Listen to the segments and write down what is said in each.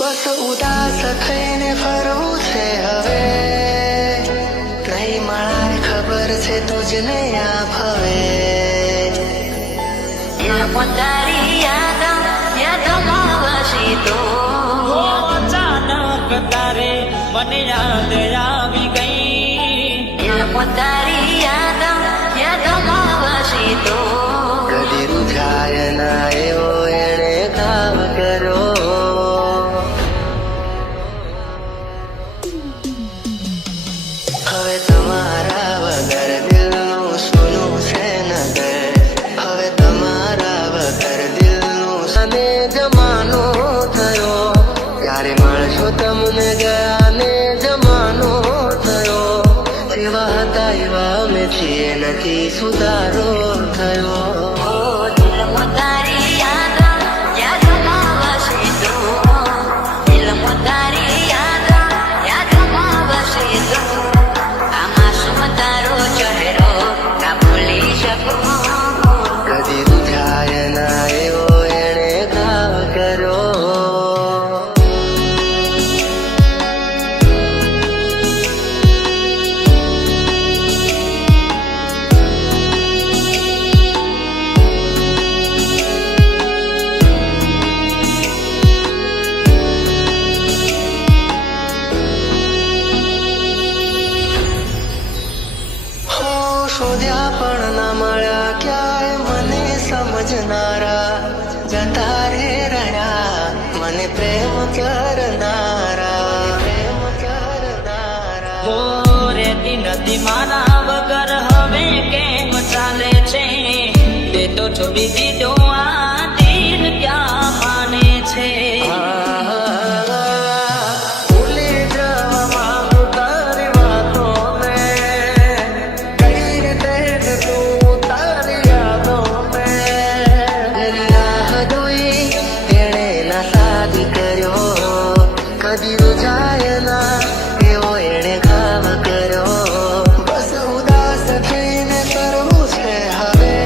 બસ ઉદાસ થઈને ફરવું છે હવે, નહીં મળાય ખબર છે તુજને આ ભવે. તારી યાદોમાં વસી તો અચાનક તારે મને યાદ આવી ગઈ. તારી યાદોમાં વસી તો કદી રૂઝાય ના એવો એણે કામ કરો. હવે તમારા વગર દિલનું સોનું છે નગર, હવે તમારા વગર દિલનું સને જમાનો થયો. ક્યારે મળશો તમને ગયા ને જમાનો થયો. જેવા હતા એવા અમે છીએ, નથી સુધારો થયો. તારી યાદોમાં વસી તો તારી યાદોમાં વસી તો આમાં શું તારો ચહેરો ના ભૂલી શકું. કદી રૂઝાય ના એવો એણે કામ કરો. શોધ્યા પણ ના મળ્યા ક્યાંય મને સમજનારા, જતા રે રહ્યા મને પ્રેમ કરનારા. હો રેતી નદી મારા વગર હવે કેમ ચાલે છે? તે તો છોડી દીધો આ દિલ ક્યાં માને છે? ભૂલી જવા માંગુ તારી વાતોને, કઈ રીતે તું તારી યાદોને. એની રાહ જોઈ એણે ના શાદી કર્યો, કદી રૂઝાય ના એવો એણે કામ કર્યો. બસ ઉદાસ થઈને કરવું છે હવે,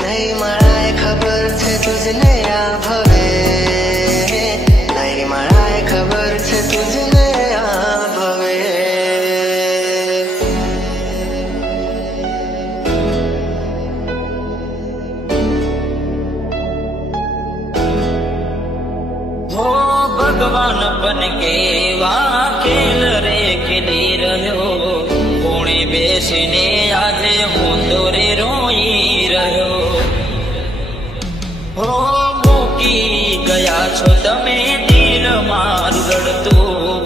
નહીં મળાય ખબર છે તુજને આ ભવે. નહીં મળાય ખબર છે તુજને આ ભવે. હો ભગવાન બન કેવા ખેલ રે ખેલી રહ્યો. કોણે બેસીને આજે હું દોરે રોઈ રહ્યો. હો મૂકી ગયા છો તમે દિલ મારું રડતું,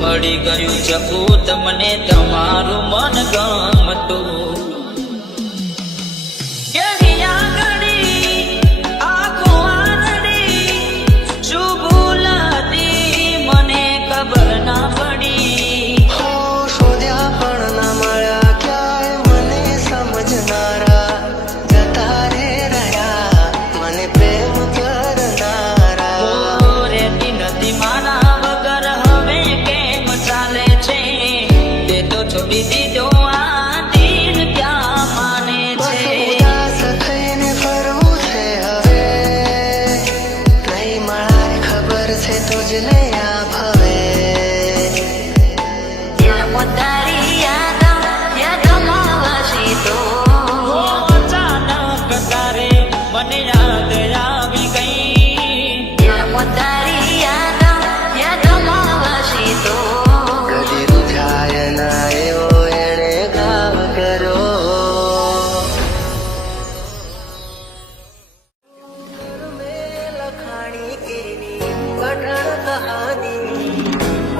મળી ગયું ચકું તમને તમારું મન ગમતું. શોધ્યા પણ ના મળ્યા ક્યાંય મને સમજનારા, જતા રે રહ્યા મને પ્રેમ કરનારા. રેતી નદી મારા વગર હવે કેમ ચાલે છે? તે તો છોડી દીધો આ દિલ ક્યાં માને બસ છે? ઉદાસ થઈને ફરવું છે હવે, નહીં મળાય ખબર છે તુજને આ ભવે. તારી યાદોમાં વસી તો અચાનક તારે મને યાદ આવી ગઈ. તારી યાદોમાં વસી તો કદી રૂઝાય ના એવો એણે કામ કરો. લખાણી એની કઠણ કહાની,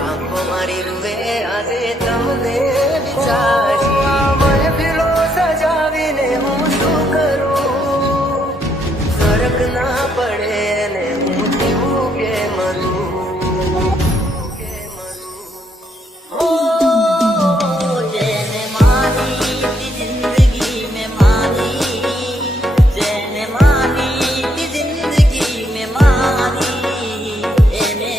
આંખો મારી રૂવે આજે તમને વિચારી. મહેફિલો સજાવીને હું શું કરું? ફરક ના પડે ને હું જીવું કે મરું. જેને માની જિંદગી में मानी, જેને માની જિંદગી में मानी, એને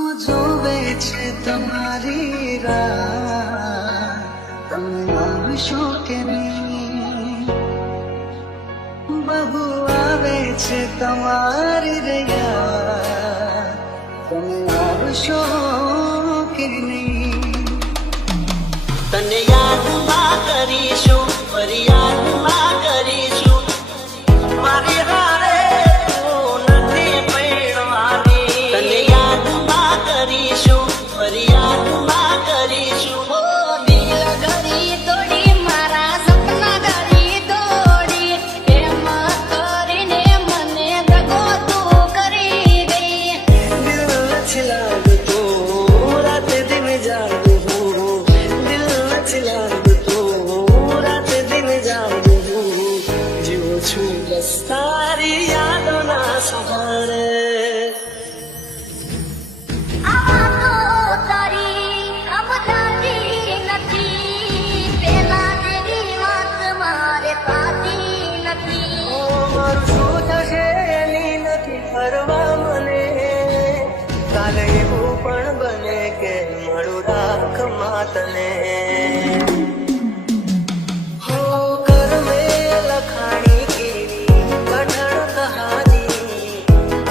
આંખો જોવે છે તમારી રાહ, તમે આવશો કે નહીં? બહુ આવે છે તમારી રૈયા, તમે આવશો કે નહીં? તને યાદમાં કરીશું, ફરિયાદમાં કરીશું, મારી હારે તું નથી પરણવાની. તને યાદમાં કરીશું, ફરિયાદમાં કરીશું. ઓ દિલ ઘડી તોડી મારા સપના ઘડી તોડી એમ કરીને મને દગો તું કરી ગઈ. દિલ નથી લાગતું રાતે દિન જાગું હું, દિલ નથી લાગતું રાતે દિન જાગું હું, જીવું છું બસ તારી યાદોના સહારે. આ વાતો તારી સમજાતી નથી, પેલા જેવી વાત મારે થતી નથી. મારું શું થશે એની નથી ફરવા મને, કાલે એવું પણ બને કે મળું રાખ માતને. હો કર મેં લખાણી કેવી કઠણ કહાની,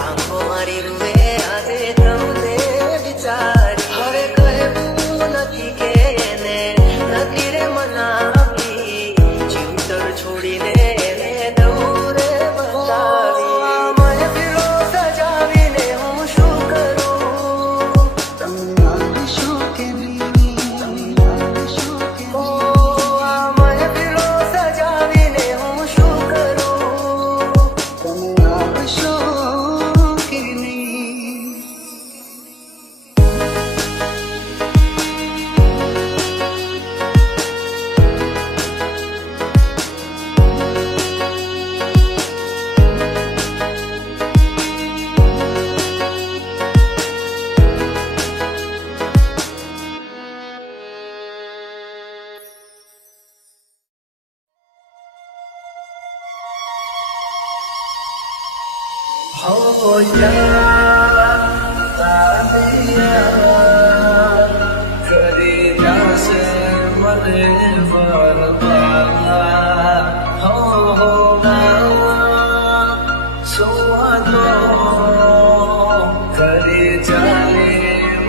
આંખો મારી રૂએ આજે તમને વિચારી. હવે કહેવું નથી કે એને નથી રે મનાવી, જીવતર છોડીને એને દૂરે બતાવી. મહેફિલો સજાવીને હું શું કરું? તમે આવશો કે નહીં? આવશો કે નહીં? ઓ આ મહેફિલો સજાવીને હું શું કરું? તમે આવશો કે નહીં? हो यार तारिया કરી જાશે મને વરવાના. હો ના સુવાતો કરી જાય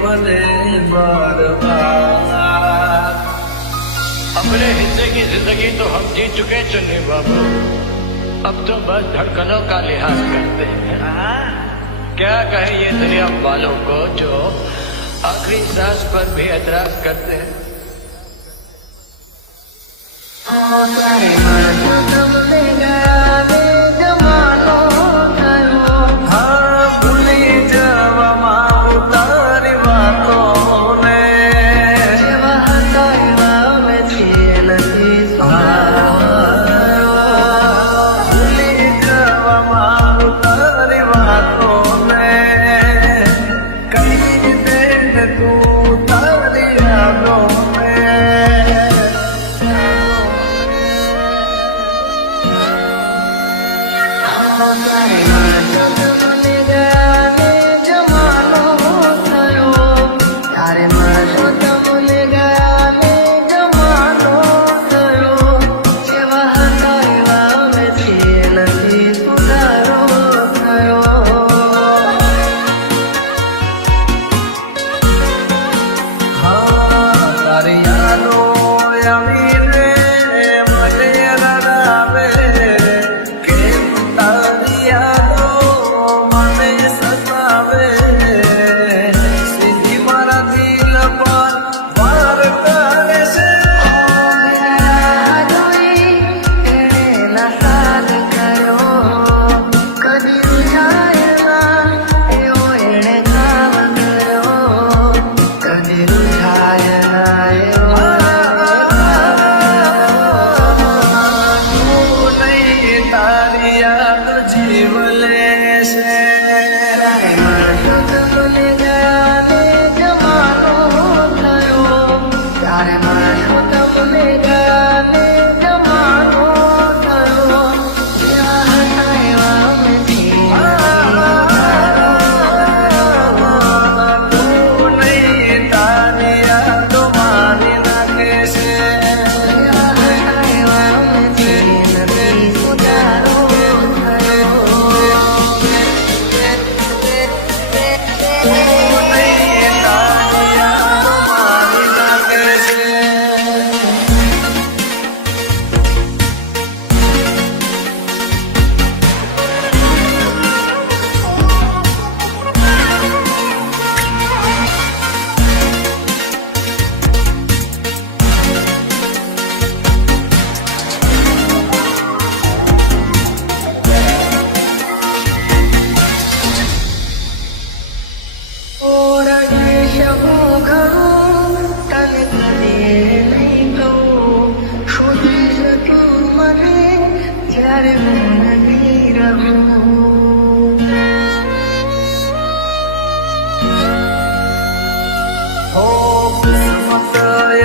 મને વરવાના. अपने हिस्से की जिंदगी तो हम जी चुके चुन्नी बाबू, अब तो बस धड़कनों का लिहाज करते हैं. क्या कहें ये दुनिया वालों को जो आखिरी सांस पर भी एतराज करते हैं. તમને ગયા રે જમાનો થયો, હા ભૂલી જવામાં તારી વાતોને, જેવા હતા એવા અમે છીએ નથી ભૂલી જવામાં તારી વાતોને, કઈ રીતે તું તારી યાદોને.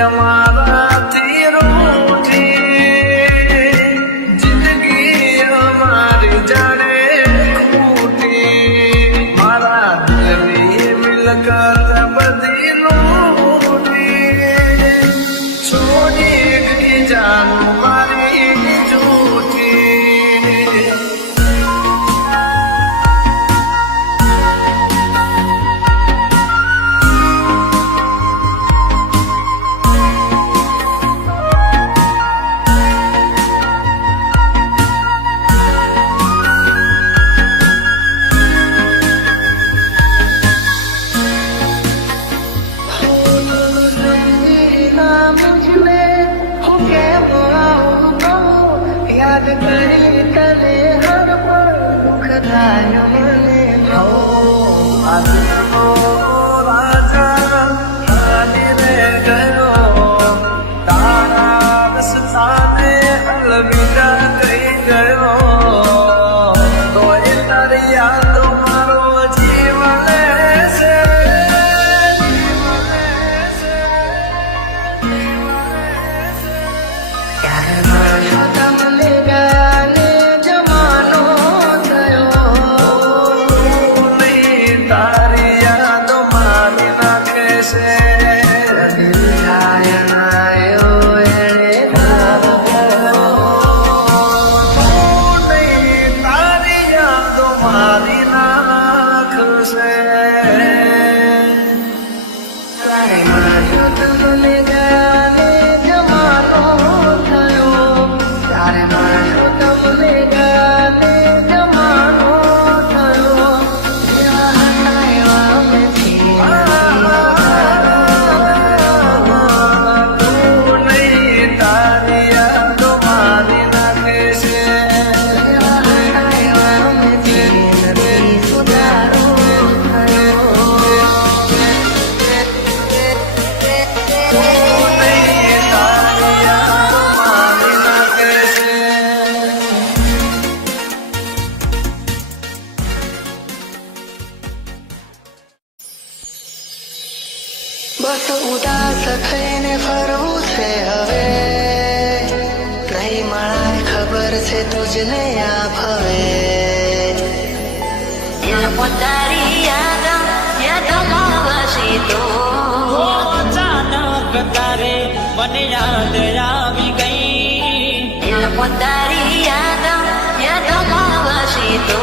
અમારાથી રૂઠી, જિંદગી અમારી જાણે ખૂટી, મારા દિલની મિલકત બધી લૂંટી, છોડી ગઈ જાન મારી જૂઠી. યાદ કરી તને હર પળ દુઃખ થાય મને. આજનો રાજા હાલી રે ગયો, તારા રસ સાથે અલવિદા કહી ગયો, તોય તારી યાદ મારો જીવ લેશે. તમને ગાને જમાનો થયો, તારી યાદ મારી નાખે છે. તારી યાદ મારી નાખશે. તમને ગાને જમાનો થયો, ત્યારે મારો તમને ગાને જમાનો થયો. તું નહીં, તારી યાદ મારી નાખે છે. બસ ઉદાસ થઈને ફરવું છે હવે, નહીં મળાય ખબર છે તુજને આ ભવે. પોતારી યાદમાં વસી તો અચાનક તારે મને યાદ આવી ગઈ. પોતારી યાદમાં વસી તો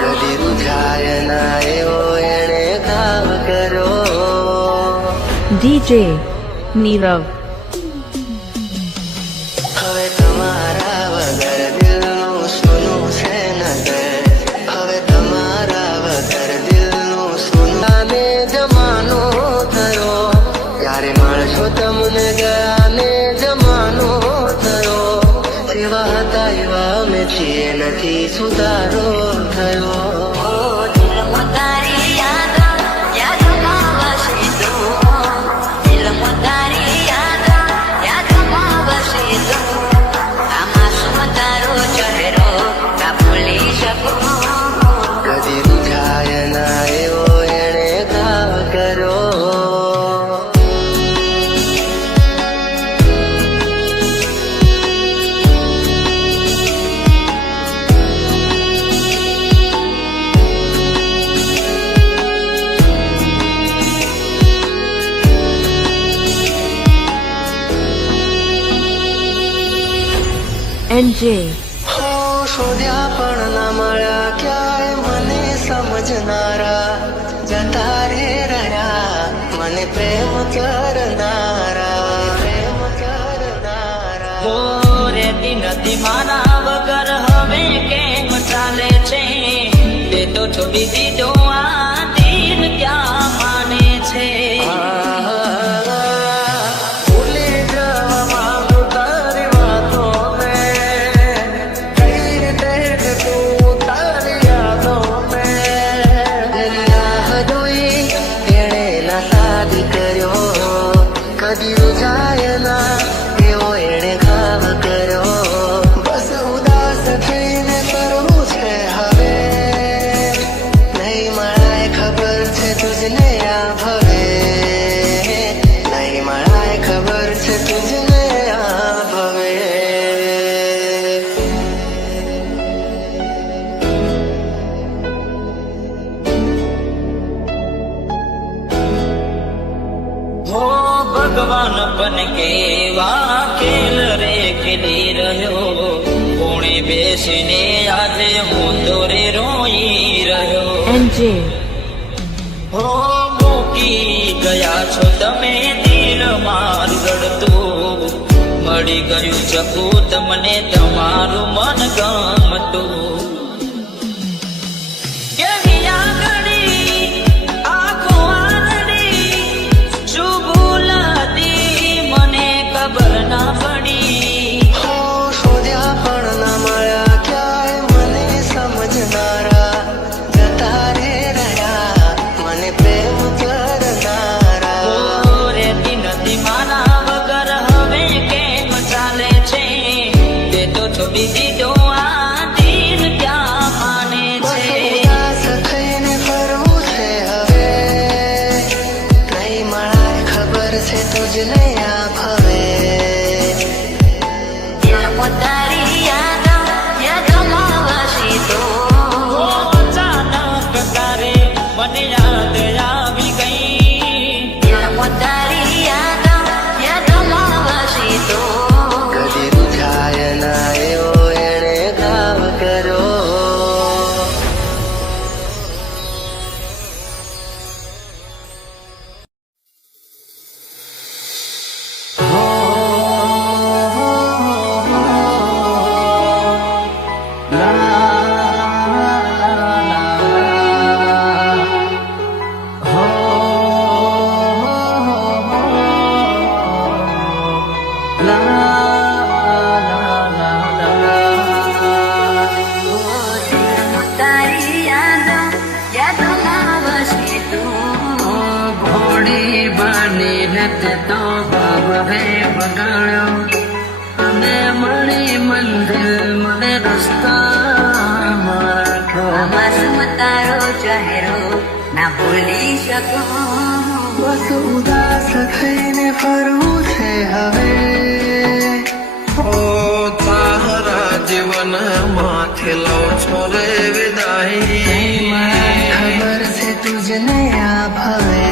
કદી રૂઝાય ના એવો એણે ઘાવ કર્યો. DJ Nirav. હવે તમારા વગર દિલનું સૂનું છે નજર, હવે તમારા વગર દિલનું સૂનું. આને જમાનો થયો, ત્યારે મળશો તમને ગાને જમાનો થયો. જેવા હતા એવા અમે છીએ, નથી સુધારો થયો. પોતારી યાદમાં વસી તો પોતારી યાદમાં વસી તો આમાં શું તારો ચહેરો ના ભૂલી શકું. કદી રૂઝાય ના એવો એણે ઘાવ કર્યો. NJ. હો શોધ્યા પણ ના મળ્યા ક્યાંય મને સમજનારા, જતા રે રહ્યા મને પ્રેમ કરનારા. હો રેતી નથી મારા વગર હવે કેમ ચાલે છે, તે તો છોડી દીધો આ દિલ ક્યાં માને છે. ભૂલી જવા માંગુ તારી વાતોને, કઈ રીતે તું તારી યાદોને. રાહ જોઈ એણે ના શાદી કર્યો, કદી રૂઝાય ના એવો એણે ઘાવ કર્યો. બસ ઉદાસ થઈને ફરવું છે હવે, નહીં મળાય ખબર છે તુજને આ ભવે, નહીં મળાય ખબર ભગવાન પણ કેવા ખેલ રે ખેલી રહ્યો, કોણે બેસીને આજે હું તો રે રોઈ રહ્યો. NJ, હો મૂકી ગયા છો તમે દિલ મારું રડતું, મળી ગયું ચકુ તમને તમારું મન ગમતું. કેવી આગળી આંખો આંધળી, શું ભૂલ હતી મને ખબર ના પડી. હો શોધ્યા પણ ના મળ્યા ક્યાંય મને સમજનારા, જતા રે રહ્યા મને પ્રેમ કરનારા. ઓ રેતી નથી મારા વગર હવે કેમ ચાલે છે, તે તો છોડી દીધો આ દિલ ક્યાં માને બસ છે. ઉદાસ થઈને ફરવું છે હવે, નહીં મળાય ખબર છે તુજને આ ભવે. તારી યાદોમાં વસી તો ઓ અચાનક તારે મને યાદ આવી ગઈ. તારી યાદોમાં વસી તો કદી રૂઠાય ના એવો એણે ઘાવ કર્યો. તારી યાદોમાં વસી તો ઘોડી બનીને તે તો ભાવે બગાડ્યો, અને મળી મંદિર મને રસ્તા મારો. માસૂમ તારો ચહેરો ના ભૂલી શકું. બસ ઉદાસ થઈને ફરવું છે હવે, ઓ તારા જીવન માંથી લો છો રે વિદાય. ખબર છે તુજને આ ભવે.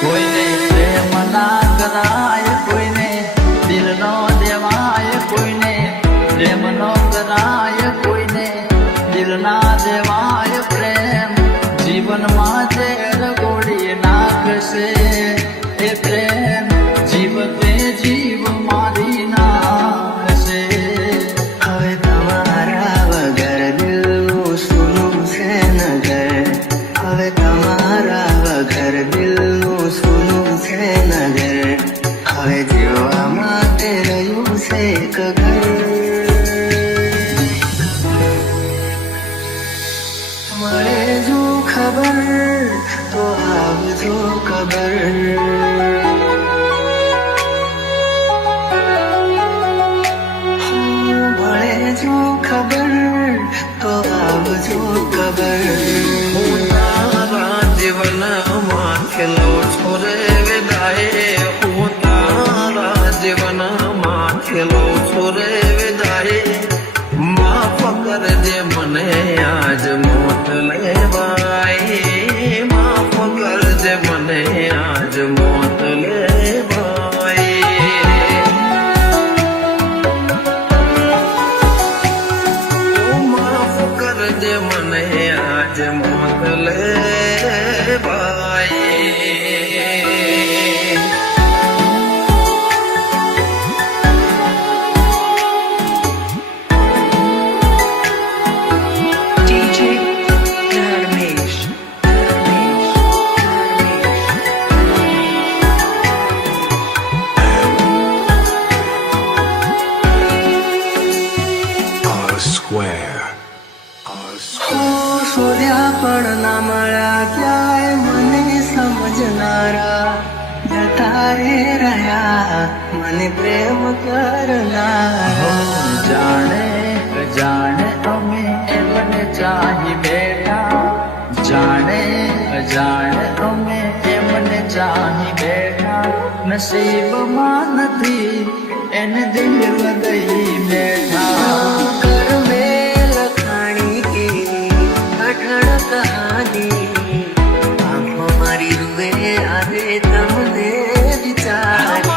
કોઈને પ્રેમ ના કરાય, કોઈને દિલ નો દેવાય, કોઈને પ્રેમ નો કરાય, કોઈને દિલ ના દેવાય. પ્રેમ જીવનમાં ઝેર ગોળી નાખશે, એ પ્રેમ જીવતે જીવ મારી નાખશે. હવે તમારા વગર દિલનું સૂનું છે નગર, હવે તમારા વગર દિલનું સૂનું છે નગર. હવે જીવવા માટે રહ્યું છે એક ઘર. મળે જો ખબર તો આવજો ખબર. મળે જો ખબર તો આવજો ખબર. હું તારા જીવન માંથી લો છો રે વિદાય. હું તારા જીવન માંથી લો છો રે વિદાય. માફ કરજે મને આજ મોત લેવાય. માફ કરજે મને આજ મોત લેવાય. તું માફ કરજે મને આજ મોત લેવાય. DJ Dharmesh. શોધ્યા પણ ના મળ્યા ક્યાંય મને સમજનારા, જતા રે રહ્યા મને પ્રેમ કરનારા જાણે અજાણે અમે એમને ચાહી બેઠા જાણે અજાણે અમે એમને ચાહી બેઠા નસીબમાં નથી એને દિલ લગઈ બેઠા कर में लखानी की अठड़ कहानी आंखों मारी रुए आवे तमने विचार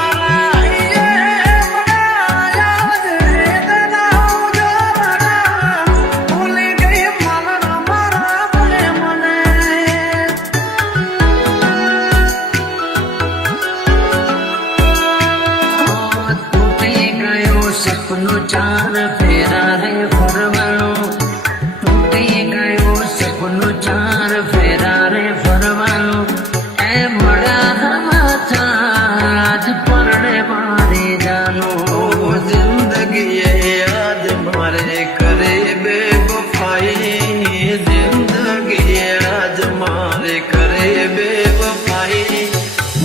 સપનું ચાર ફેરા રે ફરવાનું તૂટી ગયું સપનું ચાર ફેરા રે ફરવાનું એ મળ્યા આજ પરણે મારી જાનું જિંદગી યાદ મારે કરે બેવફાઈ જિંદગી યાદ મારે કરે બેવફાઈ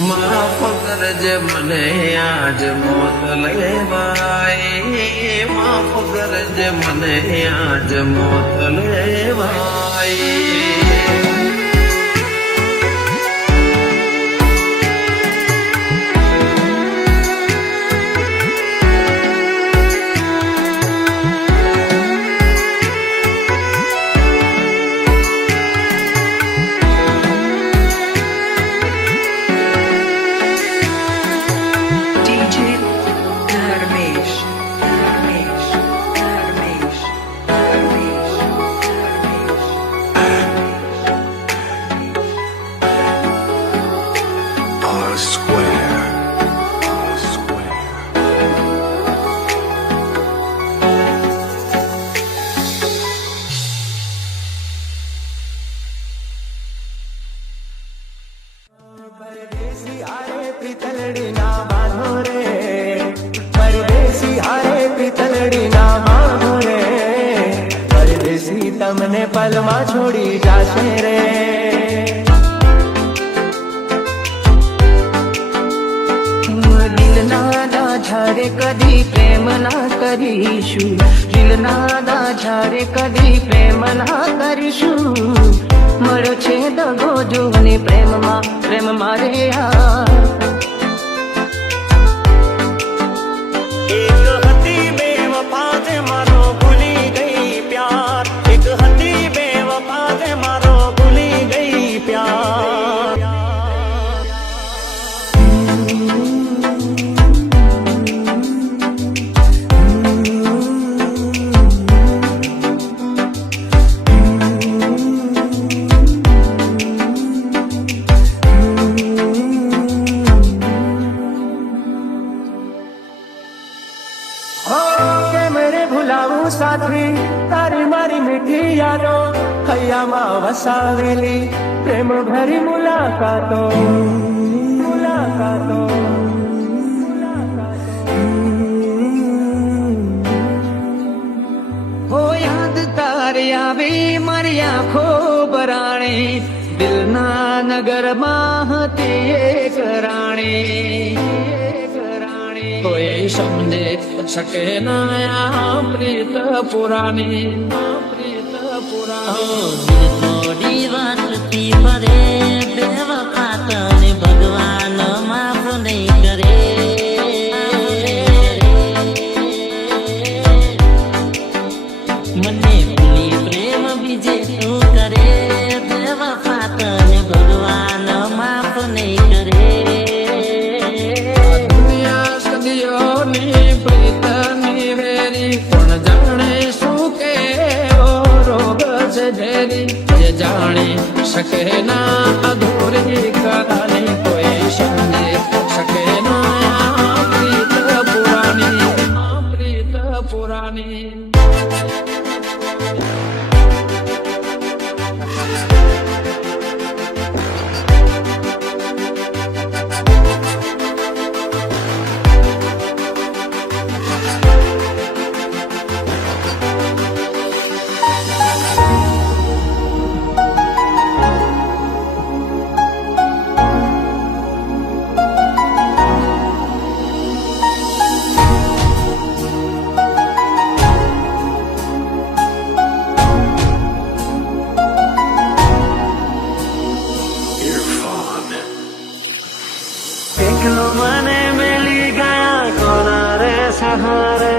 માફ કરજે મને આજ મોત લેવાય માફ કરજે મને આજ મોત લેવાય DJ Dharmesh, Dharmesh, Dharmesh, Dharmesh, Dharmesh. R square. R square. परदेसी आए पितलड़ी ना बांधो रे परदेसी आए पितलड़ी ना बांधो रे परदेसी तमने पलमा छोड़ी जाशे रे દિલના ઝાડે કદી પ્રેમ ના કરીશું દિલના ઝાડે કદી પ્રેમ ના કરીશું મળ્યો છે દગો જોને પ્રેમ મારે યાર એક હતી બેવફા તે મારો ભૂલી ગઈ પ્યાર એક હતી બેવફા તે મારો ભૂલી ગઈ પ્યાર ભૂલાવું સાથી તારી મારી મીઠી યાદો હૈયામાં વસાવેલી પ્રેમ ભરી મુલાકાતો મુલાકાતો હો યાદ તારી આવી મારી આંખો બરાણે દિલના નગરમાં હતી એક રાણી કોઈ સમજે શકે ના પ્રીત પુરાની પ્રીત પુરાની થોડી વાતથી ફરે બેવફા તને ભગવાન માફ નહીં કરે મને ભૂલી પ્રેમ બીજે તું કરે બેવફા તને ભગવાન માફ નહીં કરે સદીઓની પ્રીતની વેરી કોણ જાણે શું કેવો રોગ છે ઝેરી જે જાણી શકે ના અધૂરી કહાની કોઈ સમજે શકે ના પ્રીત પુરાની મને મેલી ગયા કોના રે સહારે